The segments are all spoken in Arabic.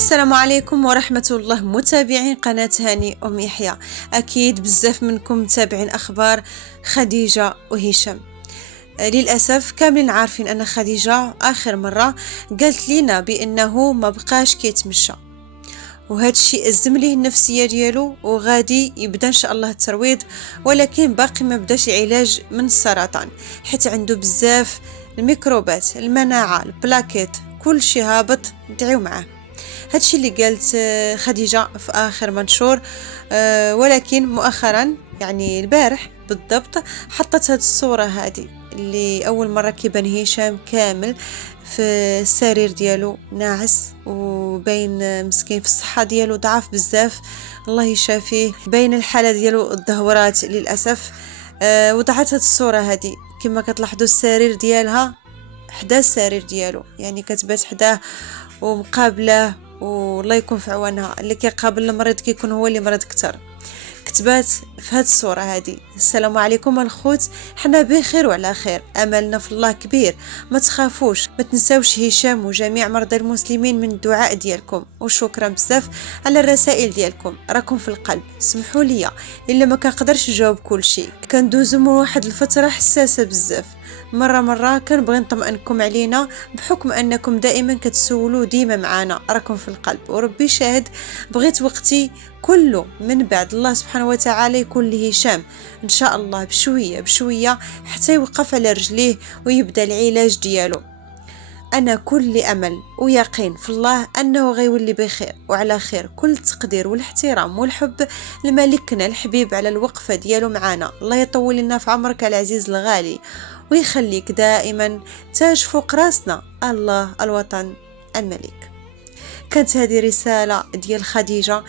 السلام عليكم ورحمة الله متابعين قناة هاني أم يحيى. أكيد بزاف منكم متابعين أخبار خديجة وهشام. للأسف كاملين عارفين أن خديجة آخر مرة قالت لنا بأنه ما بقاش كيتمشى، وهذا الشيء أزم ليه النفسية ديالو وغادي يبدا إن شاء الله الترويض، ولكن باقي ما بداش العلاج من السرطان حيت عنده بزاف الميكروبات، المناعة، البلاكيت، كل شيء هابط. ندعيو معاه. هادشي اللي قالت خديجة في آخر منشور. ولكن مؤخرا يعني البارح بالضبط حطت هاد الصورة هذه اللي أول مرة كيبان هشام كامل في السرير ديالو ناعس، وبين مسكين في الصحة ديالو ضعف بزاف، الله يشافيه. بين الحالة ديالو الدهورات للأسف. وضعت هاد الصورة هذه كما كتلاحظوا السرير ديالها حدا السرير ديالو، يعني كتبات حداه ومقابله، والله يكون في عوانها. اللي كيقابل المريض كيكون هو اللي مريض اكثر. كتبات في هذه الصوره هذه: السلام عليكم الخوت، حنا بخير وعلى خير، املنا في الله كبير، ما تخافوش، ما تنساوش هشام وجميع مرضى المسلمين من الدعاء ديالكم، وشكرا بزاف على الرسائل ديالكم، راكم في القلب. سمحوا لي الا ما كنقدرش نجاوب كل شيء، كندوزو من واحد الفتره حساسه بزاف. مرة كنبغي نطمئنكم علينا بحكم أنكم دائما كتسولوا ديما معنا، راكم في القلب وربي شاهد. بغيت وقتي كله من بعد الله سبحانه وتعالى يكون لهشام إن شاء الله بشوية بشوية حتى يوقف على رجليه ويبدأ العلاج ديالو. أنا كل أمل ويقين في الله أنه غيولي بخير وعلى خير. كل التقدير والاحترام والحب لملكنا الحبيب على الوقفة ديالو معنا. الله يطول لنا في عمرك العزيز الغالي ويخليك دائما تاج فوق راسنا، الله، الوطن، الملك. كانت هذه رسالة ديال خديجة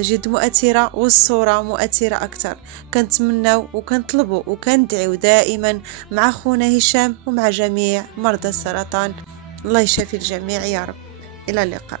جد مؤثرة، والصورة مؤثرة أكثر. كنتمناو وكنطلبوا وكندعيو دائما مع خونا هشام ومع جميع مرضى السرطان. الله يشافي الجميع يا رب. إلى اللقاء.